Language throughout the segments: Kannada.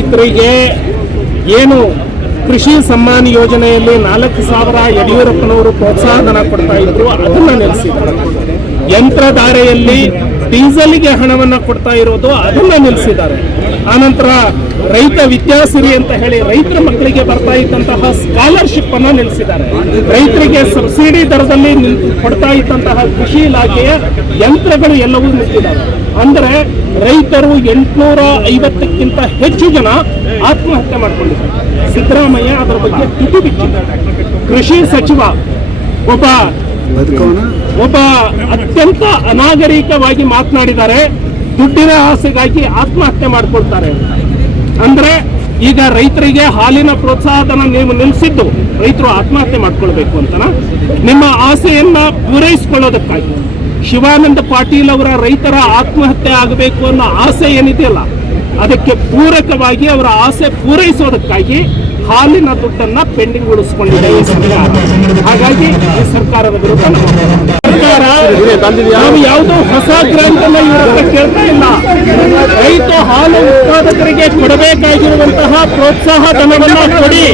ರೈತರಿಗೆ ಏನು ಕೃಷಿ ಸಮ್ಮಾನ್ ಯೋಜನೆಯಲ್ಲಿ ನಾಲ್ಕು ಸಾವಿರ ಯಡಿಯೂರಪ್ಪನವರು ಪ್ರೋತ್ಸಾಹಧನ ಕೊಡ್ತಾ ಇದ್ರು, ಅದನ್ನ ನಿಲ್ಲಿಸಿದ್ದಾರೆ ಯಂತ್ರಧಾರೆಯಲ್ಲಿ ಡೀಸೆಲ್ಗೆ ಹಣವನ್ನ ಕೊಡ್ತಾ ಇರೋದು, ಅದನ್ನ ನಿಲ್ಲಿಸಿದ್ದಾರೆ ಆನಂತರ ರೈತ ವಿದ್ಯಾಸಿರಿ ಅಂತ ಹೇಳಿ ರೈತರ ಮಕ್ಕಳಿಗೆ ಬರ್ತಾ ಇದ್ದಂತಹ ಸ್ಕಾಲರ್ಶಿಪ್ ಅನ್ನ ನಿಲ್ಲಿಸಿದ್ದಾರೆ ರೈತರಿಗೆ ಸಬ್ಸಿಡಿ ದರದಲ್ಲಿ ಕೊಡ್ತಾ ಇದ್ದಂತಹ ಕೃಷಿ ಇಲಾಖೆಯ ಯಂತ್ರಗಳು ಎಲ್ಲವೂ ನಿಂತಿದ್ದಾವೆ. ಅಂದ್ರೆ ರೈತರು ಎಂಟುನೂರ ಐವತ್ತಕ್ಕಿಂತ ಹೆಚ್ಚು ಜನ ಆತ್ಮಹತ್ಯೆ ಮಾಡಿಕೊಂಡಿದ್ದಾರೆ. ಸಿದ್ದರಾಮಯ್ಯ ಅದರ ಬಗ್ಗೆ ತುಟು ಬಿಚ್ಚಿದ್ದಾರೆ ಕೃಷಿ ಸಚಿವ ಒಬ್ಬ ಒಬ್ಬ ಅತ್ಯಂತ ಅನಾಗರಿಕವಾಗಿ ಮಾತನಾಡಿದ್ದಾರೆ. ದುಡ್ಡಿನ ಆಸೆಗಾಗಿ ಆತ್ಮಹತ್ಯೆ ಮಾಡಿಕೊಳ್ತಾರೆ. ಅಂದ್ರೆ ಈಗ ರೈತರಿಗೆ ಹಾಲಿನ ಪ್ರೋತ್ಸಾಹಧನ ನೀವು ನಿಲ್ಲಿಸಿದ್ದು ರೈತರು ಆತ್ಮಹತ್ಯೆ ಮಾಡ್ಕೊಳ್ಬೇಕು ಅಂತನ? ನಿಮ್ಮ ಆಸೆಯನ್ನ ಪೂರೈಸಿಕೊಳ್ಳೋದಕ್ಕಾಗಿ. ಶಿವಾನಂದ ಪಾಟೀಲ್ ಅವರ ರೈತರ ಆತ್ಮಹತ್ಯೆ ಆಗಬೇಕು ಅನ್ನೋ ಆಸೆ ಏನಿದೆಯಲ್ಲ, ಅದಕ್ಕೆ ಪೂರಕವಾಗಿ ಅವರ ಆಸೆ ಪೂರೈಸೋದಕ್ಕಾಗಿ ಹಾಲಿನ ದುಡ್ಡನ್ನ ಪೆಂಡಿಂಗ್ ಉಳಿಸಿಕೊಂಡಿದೆ ಈ ಸರ್ಕಾರ. ಹಾಗಾಗಿ ಈ ಸರ್ಕಾರದ ವಿರುದ್ಧ ಸರ್ಕಾರ, ನಾವು ಯಾವುದೋ ಹೊಸ ಗ್ರಾಂಟ್ ಅನ್ನ ಕೇಳ್ತಾ ಇಲ್ಲ. ರೈತ ಹಾಲು ಉತ್ಪಾದಕರಿಗೆ ಕೊಡಬೇಕಾಗಿರುವಂತಹ ಪ್ರೋತ್ಸಾಹ ಧನವನ್ನ ಕೊಡಿ.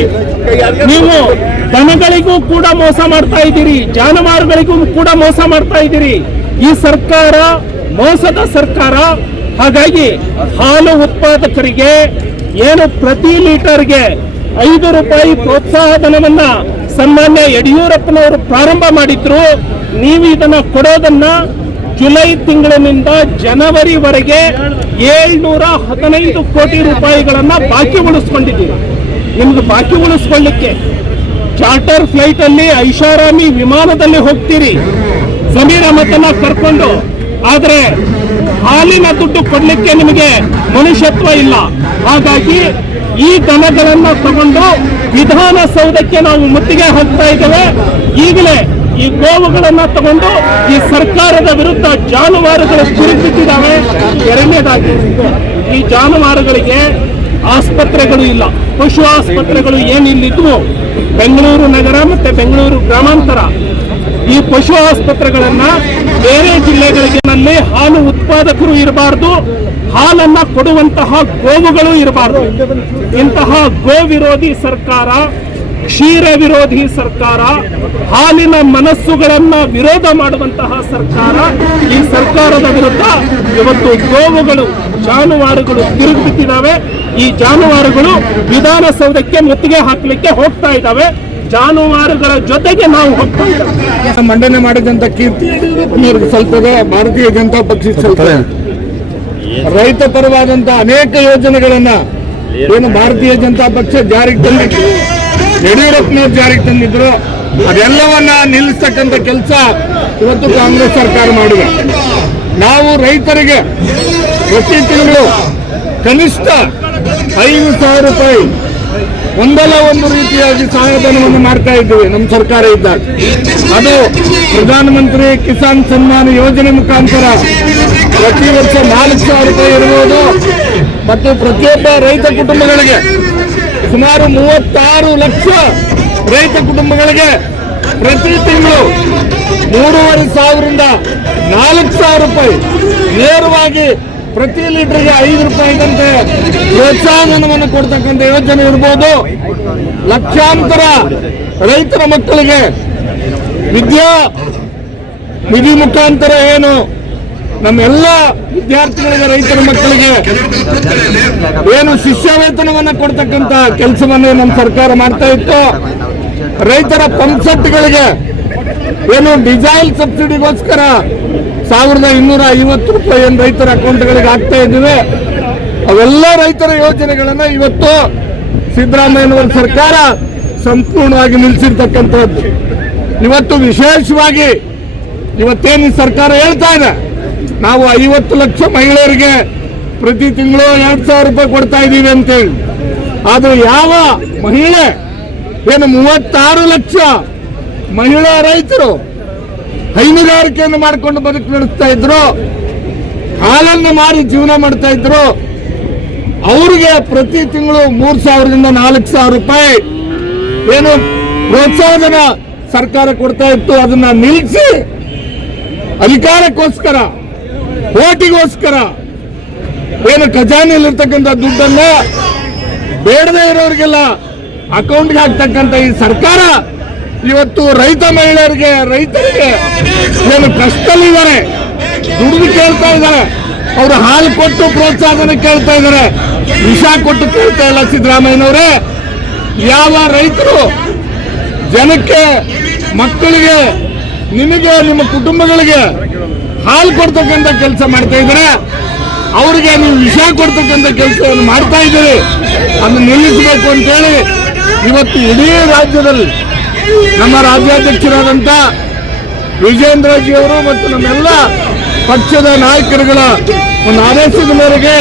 ನೀವು ದನಗಳಿಗೂ ಕೂಡ ಮೋಸ ಮಾಡ್ತಾ ಇದ್ದೀರಿ, ಜಾನುವಾರುಗಳಿಗೂ ಕೂಡ ಮೋಸ ಮಾಡ್ತಾ ಇದ್ದೀರಿ. ಈ ಸರ್ಕಾರ, ಮೋಸದ ಸರ್ಕಾರ, ಹಾಗಾಗಿ ಹಾಲು ಉತ್ಪಾದಕರಿಗೆ ಏನು ಪ್ರತಿ ಲೀಟರ್ಗೆ ಐದು ರೂಪಾಯಿ ಪ್ರೋತ್ಸಾಹ ಧನವನ್ನ ಸನ್ಮಾನ್ಯ ಯಡಿಯೂರಪ್ಪನವರು ಪ್ರಾರಂಭ ಮಾಡಿದ್ರು, ನೀವು ಇದನ್ನ ಕೊಡೋದನ್ನ ಜುಲೈ ತಿಂಗಳಿನಿಂದ ಜನವರಿವರೆಗೆ ಏಳ್ನೂರ ಹದಿನೈದು ಕೋಟಿ ರೂಪಾಯಿಗಳನ್ನ ಬಾಕಿ ಉಳಿಸ್ಕೊಂಡಿದ್ದೀರಿ ನಿಮ್ಗೆ ಬಾಕಿ ಉಳಿಸ್ಕೊಳ್ಳಿಕ್ಕೆ. ಚಾರ್ಟರ್ ಫ್ಲೈಟ್ ಅಲ್ಲಿ ಐಷಾರಾಮಿ ವಿಮಾನದಲ್ಲಿ ಹೋಗ್ತೀರಿ. ಸಮೀರ್ ಅಹಮದನ್ನ ಕರ್ಕೊಂಡು, ಆದ್ರೆ ಹಾಲಿನ ದುಡ್ಡು ಕೊಡ್ಲಿಕ್ಕೆ ನಿಮಗೆ ಮನುಷ್ಯತ್ವ ಇಲ್ಲ. ಹಾಗಾಗಿ ಈ ದನಗಳನ್ನ ತಗೊಂಡು ವಿಧಾನಸೌಧಕ್ಕೆ ನಾವು ಮುತ್ತಿಗೆ ಹಾಕ್ತಾ ಇದ್ದೇವೆ. ಈಗಲೇ ಈ ಗೋವುಗಳನ್ನ ತಗೊಂಡು ಈ ಸರ್ಕಾರದ ವಿರುದ್ಧ ಜಾನುವಾರುಗಳು ಕುರಿತಿದ್ದಾವೆ ಎರಡನೇದಾಗಿ, ಈ ಜಾನುವಾರುಗಳಿಗೆ ಆಸ್ಪತ್ರೆಗಳು ಇಲ್ಲ. ಪಶು ಆಸ್ಪತ್ರೆಗಳು ಏನಿಲ್ಲಿದ್ವು ಬೆಂಗಳೂರು ನಗರ ಮತ್ತೆ ಬೆಂಗಳೂರು ಗ್ರಾಮಾಂತರ ಈ ಪಶು ಆಸ್ಪತ್ರೆಗಳನ್ನ ಬೇರೆ ಜಿಲ್ಲೆಗಳಿಗೆ ಹಾಲು ಉತ್ಪಾದಕರು ಇರಬಾರ್ದು, ಹಾಲನ್ನ ಕೊಡುವಂತಹ ಗೋವುಗಳು ಇರಬಾರ್ದು. ಇಂತಹ ಗೋ ವಿರೋಧಿ ಸರ್ಕಾರ, ಕ್ಷೀರ ವಿರೋಧಿ ಸರ್ಕಾರ, ಹಾಲಿನ ಮನಸ್ಸುಗಳನ್ನ ವಿರೋಧ ಮಾಡುವಂತಹ ಸರ್ಕಾರ, ಈ ಸರ್ಕಾರದ ವಿರುದ್ಧ ಇವತ್ತು ಗೋವುಗಳು, ಜಾನುವಾರುಗಳು ತಿರುಗಿಬಿಟ್ಟಿದ್ದಾವೆ ಈ ಜಾನುವಾರುಗಳು ವಿಧಾನಸೌಧಕ್ಕೆ ಮುತ್ತಿಗೆ ಹಾಕಲಿಕ್ಕೆ ಹೋಗ್ತಾ ಇದ್ದಾವೆ. ಜಾನುವಾರುಗಳ ಜೊತೆಗೆ ನಾವು ಮಂಡನೆ ಮಾಡಿದಂತ ಕೀರ್ತಿ ಸಲ್ತದೆ ಭಾರತೀಯ ಜನತಾ ಪಕ್ಷ ಸಲ್ತದೆ ರೈತ ಪರವಾದಂತ ಅನೇಕ ಯೋಜನೆಗಳನ್ನ ಏನು ಭಾರತೀಯ ಜನತಾ ಪಕ್ಷ ಜಾರಿಗೆ ತಂದಿದ್ರು ಯಡಿಯೂರಪ್ಪನವ್ರು ಜಾರಿಗೆ ತಂದಿದ್ರು. ಅದೆಲ್ಲವನ್ನ ನಿಲ್ಲಿಸ್ತಕ್ಕಂಥ ಕೆಲಸ ಇವತ್ತು ಕಾಂಗ್ರೆಸ್ ಸರ್ಕಾರ ಮಾಡಿದೆ. ನಾವು ರೈತರಿಗೆ ಪ್ರತಿ ತಿಂಗಳು ಕನಿಷ್ಠ ಐದು ಸಾವಿರ ರೂಪಾಯಿ ಒಂದಲ್ಲ ಒಂದು ರೀತಿಯಾಗಿ ಸಹಾಯಧನವನ್ನು ಮಾಡ್ತಾ ಇದ್ದೇವೆ, ನಮ್ಮ ಸರ್ಕಾರ ಇದ್ದಾಗ. ಅದು ಪ್ರಧಾನಮಂತ್ರಿ ಕಿಸಾನ್ ಸನ್ಮಾನ ಯೋಜನೆ ಮುಖಾಂತರ ಪ್ರತಿ ವರ್ಷ ನಾಲ್ಕು ಸಾವಿರ ರೂಪಾಯಿ ಇರ್ಬೋದು. ಮತ್ತು ಪ್ರತಿಯೊಬ್ಬ ರೈತ ಕುಟುಂಬಗಳಿಗೆ ಸುಮಾರು ಮೂವತ್ತಾರು ಲಕ್ಷ ರೈತ ಕುಟುಂಬಗಳಿಗೆ ಪ್ರತಿ ತಿಂಗಳು ಮೂರುವರೆ ಸಾವಿರದಿಂದ ನಾಲ್ಕು ಸಾವಿರ ರೂಪಾಯಿ ನೇರವಾಗಿ ಪ್ರತಿ ಲೀಟರ್ಗೆ ಐದು ರೂಪಾಯಿದಂತೆ ಪ್ರೋತ್ಸಾಹನವನ್ನು ಕೊಡ್ತಕ್ಕಂಥ ಯೋಜನೆ ಇರ್ಬೋದು. ಲಕ್ಷಾಂತರ ರೈತರ ಮಕ್ಕಳಿಗೆ ವಿದ್ಯಾ ನಿಧಿ ಮುಖಾಂತರ ಏನು ನಮ್ಮೆಲ್ಲ ವಿದ್ಯಾರ್ಥಿಗಳಿಗೆ, ರೈತರ ಮಕ್ಕಳಿಗೆ ಏನು ಶಿಷ್ಯ ವೇತನವನ್ನು ಕೊಡ್ತಕ್ಕಂಥ ಕೆಲಸವನ್ನು ನಮ್ಮ ಸರ್ಕಾರ ಮಾಡ್ತಾ ಇತ್ತು. ರೈತರ ಪಂಪ್ ಸೆಟ್ಗಳಿಗೆ ಏನು ಡಿಸೈಲ್ ಸಬ್ಸಿಡಿಗೋಸ್ಕರ ಸಾವಿರದ ಇನ್ನೂರ ಐವತ್ತು ರೂಪಾಯಿ ಏನು ರೈತರ ಅಕೌಂಟ್ಗಳಿಗೆ ಆಗ್ತಾ ಇದ್ದೀವಿ. ಅವೆಲ್ಲ ರೈತರ ಯೋಜನೆಗಳನ್ನು ಇವತ್ತು ಸಿದ್ದರಾಮಯ್ಯನವರ ಸರ್ಕಾರ ಸಂಪೂರ್ಣವಾಗಿ ನಿಲ್ಲಿಸಿರ್ತಕ್ಕಂಥದ್ದು ಇವತ್ತು ವಿಶೇಷವಾಗಿ ಇವತ್ತೇನು ಸರ್ಕಾರ ಹೇಳ್ತಾ ಇದೆ? ನಾವು ಐವತ್ತು ಲಕ್ಷ ಮಹಿಳೆಯರಿಗೆ ಪ್ರತಿ ತಿಂಗಳು ಎರಡು ಸಾವಿರ ರೂಪಾಯಿ ಕೊಡ್ತಾ ಇದ್ದೀವಿ ಅಂತೇಳಿ. ಆದ್ರೆ ಯಾವ ಮಹಿಳೆ, ಏನು ಮೂವತ್ತಾರು ಲಕ್ಷ ಮಹಿಳಾ ರೈತರು ಹೈನುಗಾರಿಕೆಯನ್ನು ಮಾಡಿಕೊಂಡು ಬದುಕು ನಡೆಸ್ತಾ ಇದ್ರು, ಹಾಲನ್ನು ಮಾರಿ ಜೀವನ ಮಾಡ್ತಾ ಇದ್ರು. ಅವರಿಗೆ ಪ್ರತಿ ತಿಂಗಳು ಮೂರ್ ಸಾವಿರದಿಂದ ನಾಲ್ಕು ಸಾವಿರ ರೂಪಾಯಿ ಏನು ಪ್ರೋತ್ಸಾಹನ ಸರ್ಕಾರ ಕೊಡ್ತಾ ಇತ್ತು. ಅದನ್ನ ನಿಲ್ಲಿಸಿ ಅಧಿಕಾರಕ್ಕೋಸ್ಕರ ಓಟಿಗೋಸ್ಕರ ಏನು ಖಜಾನೆಯಲ್ಲಿರ್ತಕ್ಕಂಥ ದುಡ್ಡನ್ನ ಬೇಡದೇ ಇರೋರಿಗೆಲ್ಲ ಅಕೌಂಟ್ಗೆ ಹಾಕ್ತಕ್ಕಂಥ ಈ ಸರ್ಕಾರ ಇವತ್ತು ರೈತ ಮಹಿಳೆಯರಿಗೆ, ರೈತರಿಗೆ ಏನು ಕಷ್ಟದಲ್ಲಿದ್ದಾರೆ ದುಡಿದು ಕೇಳ್ತಾ ಇದ್ದಾರೆ, ಅವರು ಹಾಲು ಕೊಟ್ಟು ಪ್ರೋತ್ಸಾಹನ ಕೇಳ್ತಾ ಇದ್ದಾರೆ, ವಿಷ ಕೊಟ್ಟು ಕೇಳ್ತಾ ಇಲ್ಲ ಸಿದ್ದರಾಮಯ್ಯನವರೇ. ಯಾವ ರೈತರು ಜನಕ್ಕೆ, ಮಕ್ಕಳಿಗೆ, ನಿಮಗೆ, ನಿಮ್ಮ ಕುಟುಂಬಗಳಿಗೆ ಹಾಲು ಕೊಡ್ತಕ್ಕಂಥ ಕೆಲಸ ಮಾಡ್ತಾ ಇದ್ದಾರೆ, ಅವರಿಗೆ ನೀವು ವಿಷ ಕೊಡ್ತಕ್ಕಂಥ ಕೆಲಸವನ್ನು ಮಾಡ್ತಾ ಇದ್ದೀರಿ, ಅದನ್ನು ನಿಲ್ಲಿಸಬೇಕು ಅಂತೇಳಿ ಇವತ್ತು ಇಡೀ ರಾಜ್ಯದಲ್ಲಿ ನಮ್ಮ ರಾಜ್ಯಾಧ್ಯಕ್ಷರಾದಂಥ ವಿಜೇಂದ್ರಜಿ ಅವರು ಮತ್ತು ನಮ್ಮೆಲ್ಲ ಪಕ್ಷದ ನಾಯಕರುಗಳ ಒಂದು ಆದೇಶದ ಮೇರೆಗೆ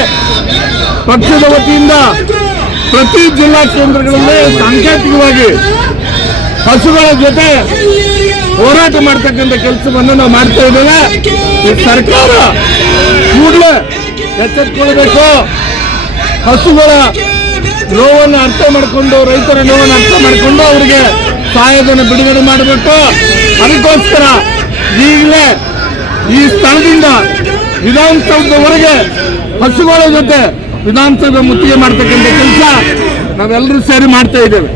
ಪಕ್ಷದ ವತಿಯಿಂದ ಪ್ರತಿ ಜಿಲ್ಲಾ ಕೇಂದ್ರಗಳಲ್ಲಿ ಸಾಂಕೇತಿಕವಾಗಿ ಹಸುಗಳ ಜೊತೆ ಹೋರಾಟ ಮಾಡ್ತಕ್ಕಂಥ ಕೆಲಸವನ್ನು ನಾವು ಮಾಡ್ತಾ ಇದ್ದೇವೆ. ಈ ಸರ್ಕಾರ ಕೂಡಲೇ ಎಚ್ಚೆತ್ಕೊಳ್ಬೇಕು. ಹಸುಗಳ ನೋವನ್ನು ಅರ್ಥ ಮಾಡಿಕೊಂಡು ರೈತರ ನೋವನ್ನು ಅರ್ಥ ಮಾಡಿಕೊಂಡು ಅವರಿಗೆ ಸಹಾಯಧನ ಬಿಡುಗಡೆ ಮಾಡಬೇಕು. ಅದಕ್ಕೋಸ್ಕರ ಈಗಲೇ ಈ ಸ್ಥಳದಿಂದ ವಿಧಾನಸೌಧದವರೆಗೆ ಹಸುಗಳ ಜೊತೆ ವಿಧಾನಸೌಧ ಮುತ್ತಿಗೆ ಮಾಡ್ತಕ್ಕಂಥ ಕೆಲಸ ನಾವೆಲ್ಲರೂ ಸೇರಿ ಮಾಡ್ತಾ ಇದ್ದೇವೆ.